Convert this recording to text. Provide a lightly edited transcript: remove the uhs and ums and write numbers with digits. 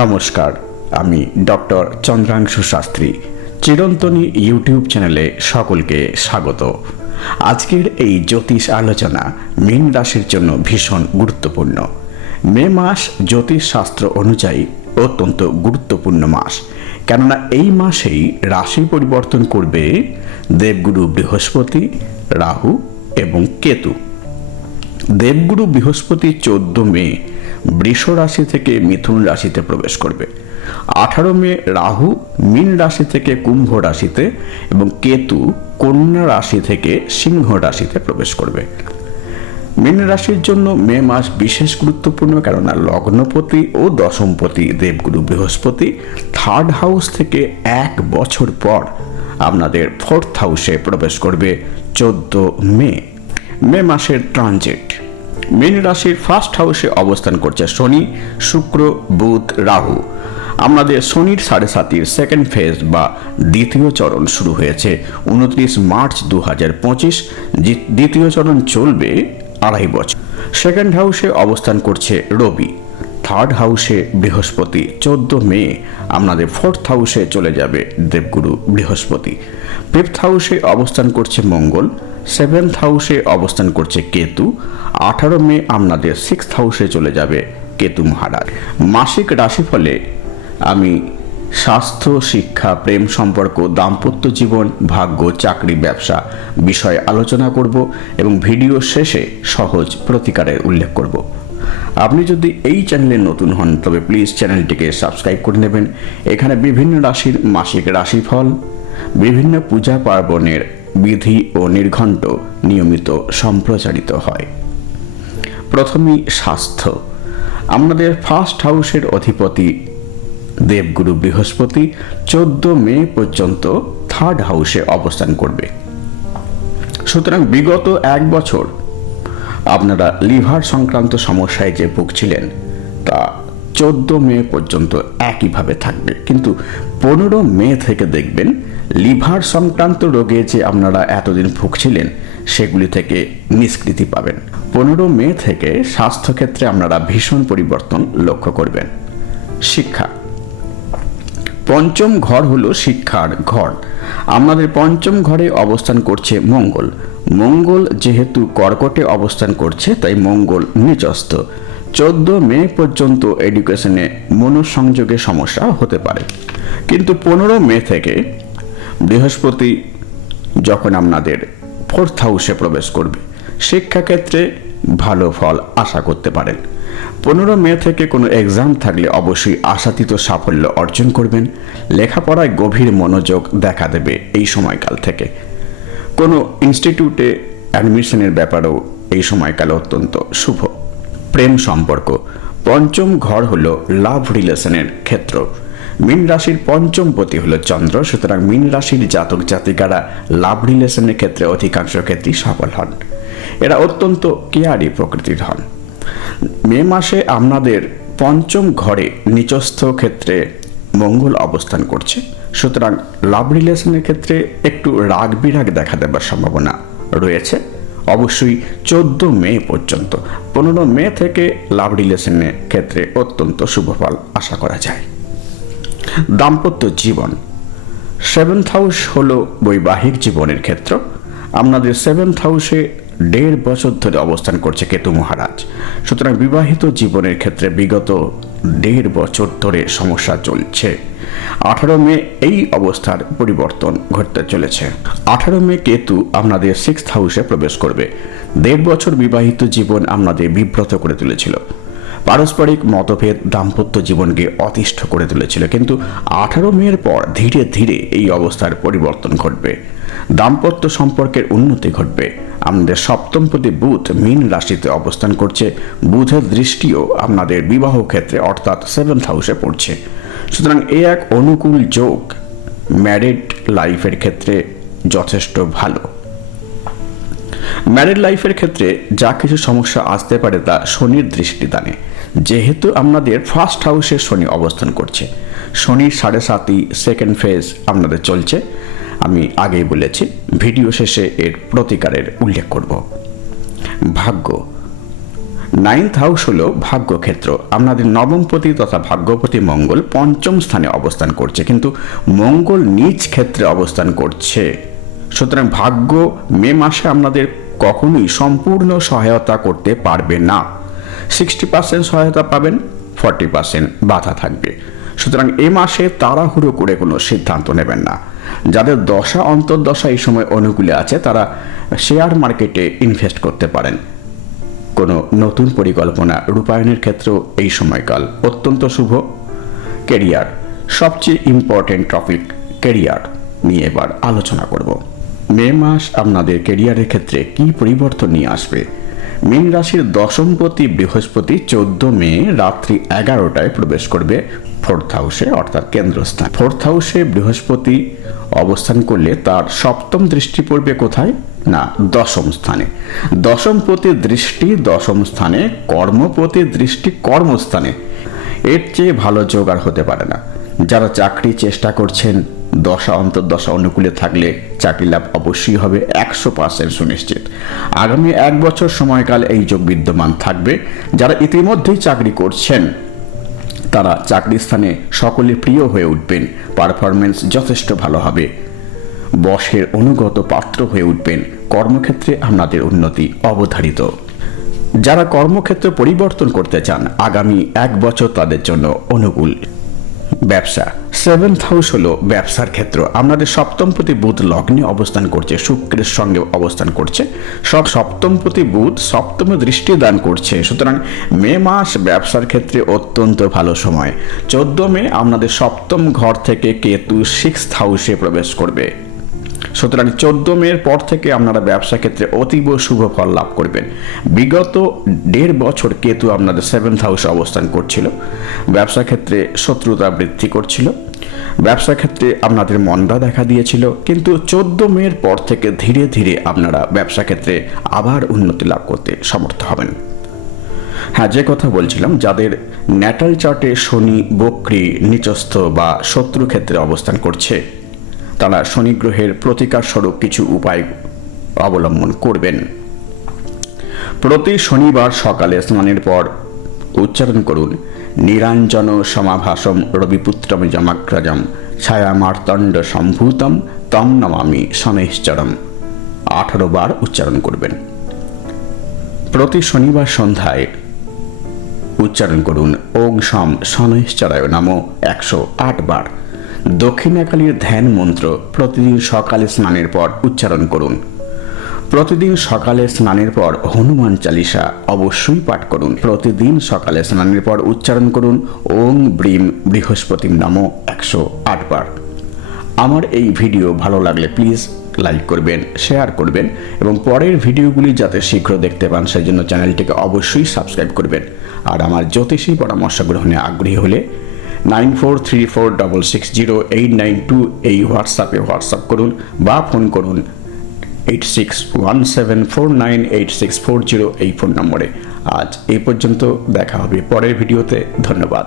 নমস্কার, আমি doctor চন্দ্রাংশু Shastri. চিরন্তনী YouTube চ্যানেলে সকলকে স্বাগত। আজকের এই জ্যোতিষ আলোচনা মীন রাশির জন্য ভীষণ গুরুত্বপূর্ণ। মে মাস জ্যোতিষ শাস্ত্র অনুযায়ী অত্যন্ত গুরুত্বপূর্ণ মাস, কেননা এই মাসেই রাশি পরিবর্তন করবে দেবগুরু বৃহস্পতি, রাহু এবং কেতু। দেবগুরু বৃহস্পতি 14 মে বৃষ রাশি থেকে মিথুন রাশিতে প্রবেশ করবে। 18 মে রাহু মীন রাশি থেকে কুম্ভ রাশিতে এবং কেতু কন্যা রাশি থেকে সিংহ রাশিতে প্রবেশ করবে। মীন রাশির জন্য মে মাস বিশেষ গুরুত্বপূর্ণ, কেননা লগ্নপতি ও দশমপতি দেবগুরু বৃহস্পতি 3rd হাউস থেকে 1 বছর পর আপনাদের 4th হাউসে প্রবেশ করবে 14 মে। মে মাসের ট্রানজিট মীন রাশির 1st হাউসে অবস্থান করছে শনি, শুক্র, বুধ, রাহু। আমাদের শনির 7.5 সেকেন্ড ফেজ বা দ্বিতীয় চরণ শুরু হয়েছে 29 মার্চ 2025। দ্বিতীয় চরণ চলবে 2.5 বছর। সেকেন্ড হাউসে অবস্থান করছে রবি। 3rd হাউসে বৃহস্পতি। 14 মে আপনাদের 4th হাউসে চলে যাবে দেবগুরু বৃহস্পতি। 5th হাউসে অবস্থান করছে মঙ্গল। 7th হাউসে অবস্থান করছে কেতু। 18 মে আপনাদের 6th হাউসে চলে যাবে কেতু মহারাজ। মাসিক রাশিফলে আমি স্বাস্থ্য, শিক্ষা, প্রেম সম্পর্ক, দাম্পত্য জীবন, ভাগ্য, চাকরি, ব্যবসা বিষয়ে আলোচনা করব এবং ভিডিও শেষে সহজ প্রতিকারের উল্লেখ করব। আপনি যদি এই চ্যানেলে নতুন হন তবে প্লিজ চ্যানেলটিকে সাবস্ক্রাইব করে নেবেন। এখানে বিভিন্ন রাশির মাসিক রাশিফল, বিভিন্ন পূজা পার্বণের বিধি ও নির্ঘণ্ট নিয়মিত সম্প্রচারিত হয়। প্রথমেই স্বাস্থ্য। আমাদের 1st হাউসের অধিপতি দেবগুরু বৃহস্পতি 14 মে পর্যন্ত 3rd হাউসে অবস্থান করবে। সুতরাং বিগত 1 বছর আপনারা লিভার সংক্রান্ত সমস্যায় যে ভুগছিলেন তা 14 মে পর্যন্ত একইভাবে থাকবে, কিন্তু 15 মে থেকে দেখবেন লিভার সংক্রান্ত রোগে যে আপনারা এতদিন ভুগছিলেন সেগুলি থেকে নিষ্কৃতি পাবেন। 15 মে থেকে স্বাস্থ্যক্ষেত্রে আপনারা ভীষণ পরিবর্তন লক্ষ্য করবেন। শিক্ষা। পঞ্চম ঘর হলো শিক্ষার ঘর। আমাদের পঞ্চম ঘরে অবস্থান করছে মঙ্গল। মঙ্গল যেহেতু কর্কটে অবস্থান করছে তাই মঙ্গল নিচস্থ। 14 মে পর্যন্ত এডুকেশনে মনোসংযোগে সমস্যা হতে পারে, কিন্তু 15 মে থেকে বৃহস্পতি যখন আপনাদের 4th হাউসে প্রবেশ করবে শিক্ষাক্ষেত্রে ভালো ফল আশা করতে পারেন। 15 মে থেকে কোনো এক্সাম থাকলে অবশ্যই আশাতীত সাফল্য অর্জন করবেন। লেখাপড়ায় গভীর মনোযোগ দেখা দেবে এই সময়কাল থেকে। কোনো ইনস্টিটিউটে অ্যাডমিশনের ব্যাপারেও এই সময়কাল অত্যন্ত শুভ। প্রেম সম্পর্ক। পঞ্চম ঘর হলো লাভ রিলেশনের ক্ষেত্র। মীন রাশির পঞ্চম পতি হলো চন্দ্র। সুতরাং মীন রাশির জাতক জাতিকারা লাভ রিলেশনের ক্ষেত্রে অধিকাংশ ক্ষেত্রেই সফল হন। এরা অত্যন্ত কেয়ারি প্রকৃতির হন। মে মাসে আপনাদের পঞ্চম ঘরে নিচস্থ ক্ষেত্রে মঙ্গল অবস্থান করছে। সুতরাং লাভ রিলেশনের ক্ষেত্রে একটু রাগ বিরাগ দেখা দেবার সম্ভাবনা রয়েছে অবশ্যই 14 মে পর্যন্ত। 15 মে থেকে লাভ রিলেশনের ক্ষেত্রে অত্যন্ত শুভ ফল আশা করা যায়। দাম্পত্য জীবন। 7th হাউস হলো বৈবাহিক জীবনের ক্ষেত্র। আপনাদের 7th হাউসে 1.5 বছর ধরে অবস্থান করছে কেতু মহারাজ। সুতরাং বিবাহিত জীবনের ক্ষেত্রে বিগত 1.5 বছর ধরে সমস্যা চলছে। 18 মে এই অবস্থার পরিবর্তন ঘটতে চলেছে। 18 মে কেতু আপনাদের 6th হাউসে প্রবেশ করবে। 1.5 বছর বিবাহিত জীবন আপনাদের বিব্রত করে তুলেছিল। পারস্পরিক মতভেদ দাম্পত্য জীবনকে অতিষ্ঠ করে তুলেছিল, কিন্তু 18 মের পর ধীরে ধীরে এই অবস্থার পরিবর্তন ঘটবে। দাম্পত্য সম্পর্কের উন্নতি ঘটবে। আমাদের 7ম পতি বুধ মীন রাশিতে অবস্থান করছে। বুধের দৃষ্টিও আপনাদের বিবাহ ক্ষেত্রে অর্থাৎ 7th হাউসে পড়ছে। সুতরাং এই এক অনুকূল যোগ ম্যারিড লাইফের ক্ষেত্রে যথেষ্ট ভালো। ম্যারিড লাইফের ক্ষেত্রে যা কিছু সমস্যা আসতে পারে তা শনির দৃষ্টিদানে। যেহেতু আপনাদের 1st হাউসে শনি অবস্থান করছে, শনির 7.5 সেকেন্ড ফেজ আপনাদের চলছে। আমি আগেই বলেছি, ভিডিও শেষে এর প্রতিকারের উল্লেখ করব। ভাগ্য। নাইন্থ হাউস হলো ভাগ্যক্ষেত্র। আপনাদের নবমপতি তথা ভাগ্যপতি মঙ্গল পঞ্চম স্থানে অবস্থান করছে, কিন্তু মঙ্গল নিজ ক্ষেত্রে অবস্থান করছে। সুতরাং ভাগ্য মে মাসে আপনাদের কখনোই সম্পূর্ণ সহায়তা করতে পারবে না। 60% সহায়তা পাবেন, 40% বাধা থাকবে। সুতরাং এ মাসে তাড়াহুড়ো করে কোনো সিদ্ধান্ত নেবেন না। যাদের দশা অন্তর্দশা এই সময় অনুকূলে আছে তারা শেয়ার মার্কেটে ইনভেস্ট করতে পারেন। কোনো নতুন পরিকল্পনা রূপায়ণের ক্ষেত্রেও এই সময়কাল অত্যন্ত শুভ। কেরিয়ার, সবচেয়ে ইম্পর্টেন্ট টপিক কেরিয়ার নিয়ে এবার আলোচনা করব। মে মাস আপনাদের কেরিয়ারের ক্ষেত্রে কি পরিবর্তন নিয়ে আসবে? মীন রাশির দশমপতি বৃহস্পতি 14 মে রাত্রি 11টায় প্রবেশ করবে ফোর্থ হাউসে, অর্থাৎ কেন্দ্রস্থান। ফোর্থ হাউসে বৃহস্পতি অবস্থান করলে তার সপ্তম দৃষ্টি পড়বে কোথায়? না, দশম স্থানে। দশমপতি দৃষ্টি দশম স্থানে, কর্মপতি দৃষ্টি কর্মস্থানে। এর চেয়ে ভালো যোগ আর হতে পারে না। যারা চাকরি চেষ্টা করছেন, দশা অন্তর্দশা অনুকূলে থাকলে চাকরি লাভ অবশ্যই হবে, 100% সুনিশ্চিত। আগামী 1 বছর সময়কাল এই যোগ বিদ্যমান থাকবে। যারা ইতিমধ্যেই চাকরি করছেন তারা চাকরি স্থানে সকলের প্রিয় হয়ে উঠবেন, পারফরমেন্স যথেষ্ট ভালো হবে, বসের অনুগত পাত্র হয়ে উঠবেন। কর্মক্ষেত্রে আপনাদের উন্নতি অবধারিত। যারা কর্মক্ষেত্র পরিবর্তন করতে চান আগামী 1 বছর তাদের জন্য অনুকূল। ব্যবসা, 7th হাউস হলো ব্যবসার ক্ষেত্র। আপনাদের সপ্তমপতি বুধ লগ্নে অবস্থান করছে, শুক্রের সঙ্গে অবস্থান করছে। সপ্তমপতি বুধ সপ্তমে দৃষ্টি দান করছে। সুতরাং মে মাস ব্যবসার ক্ষেত্রে অত্যন্ত ভালো সময়। 14 মে আপনাদের সপ্তম ঘর থেকে কেতু 6th হাউসে প্রবেশ করবে। সুতরাং 14 মের পর থেকে আপনারা ব্যবসা ক্ষেত্রে অতীব শুভ ফল লাভ করবেন। বিগত 1.5 বছর কেতু আপনাদের 7th হাউসে অবস্থান করছিল, ব্যবসা ক্ষেত্রে শত্রুতা বৃদ্ধি করছিল, ব্যবসা ক্ষেত্রে আপনাদের মন্দা দেখা দিয়েছিল। কিন্তু 14 মের পর থেকে ধীরে ধীরে আপনারা ব্যবসা ক্ষেত্রে আবার উন্নতি লাভ করতে সমর্থ হবেন। হ্যাঁ, যে কথা বলছিলাম, যাদের ন্যাটাল চার্টে শনি বক্রী নিচস্থ বা শত্রু ক্ষেত্রে অবস্থান করছে তারা শনি গ্রহের প্রতিকার স্বরূপ কিছু উপায় অবলম্বন করবেন। প্রতি শনিবার সকালে স্নানের পর উচ্চারণ করুন নিরঞ্জন সমাভাসম রবিপুত্রম যমাগ্রজম ছায়ামার্তণ্ড সম্ভূতম তম নমামি শনৈশ্চরম। 18 বার উচ্চারণ করবেন। প্রতি শনিবার সন্ধ্যায় উচ্চারণ করুন ওং শম শনৈশ্চরায় নমঃ 108 বার। দক্ষিণাকালীর ধ্যান মন্ত্র প্রতিদিন সকালে স্নানের পর উচ্চারণ করুন। প্রতিদিন সকালে স্নানের পর হনুমান চালিসা অবশ্যই পাঠ করুন। প্রতিদিন সকালে স্নানের পর উচ্চারণ করুন ওং ব্রিম বৃহস্পতিম নমঃ 108 বার। আমার এই ভিডিও ভালো লাগলে প্লিজ লাইক করবেন, শেয়ার করবেন এবং পরের ভিডিওগুলি যাতে শীঘ্র দেখতে পান সেই জন্য চ্যানেলটিকে অবশ্যই সাবস্ক্রাইব করবেন। আর আমার জ্যোতিষী পরামর্শ গ্রহণে আগ্রহী হলে 9434660892 এই হোয়াটসঅ্যাপ করুন বা ফোন করুন 8617498640 এই ফোন নম্বরে। আজ এই পর্যন্ত, দেখা হবে পরের ভিডিওতে। ধন্যবাদ।